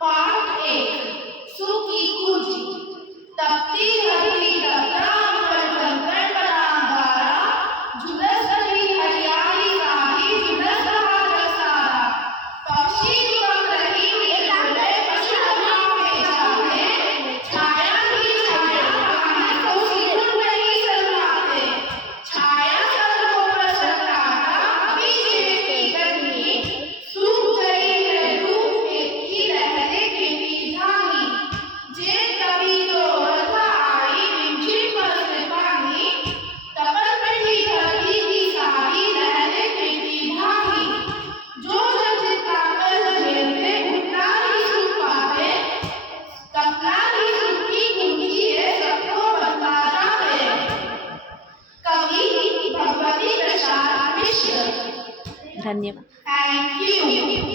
Part एक सूखी कुंजी। तपती धरती तपता अंबर कंकड़ बना अंगारा, झुलस रही हरियाली सारी, झुलस रहा जग सारा। पक्षी दुबक रही उड़े पशु में जाते, छाया ही छाया पानी को सिकुड़ रही सलमाते। छाया सड़कों पर सन्नाटा, अभी चिड़की गर्मी, सूख गई है धूप की लहरें खेती धानी। जे कभी तो रथा आई रिमझिम बरसे पानी, तपन बैठी धरती की सारी लहरें खेती धानी। जो जब जितना कर झेलते उतना ही सुख पाते, कपना ही सूखी कुंजी है सबको बतला जाते। कवि भगवती प्रसाद मिश्र। धन्यवाद। Thank you.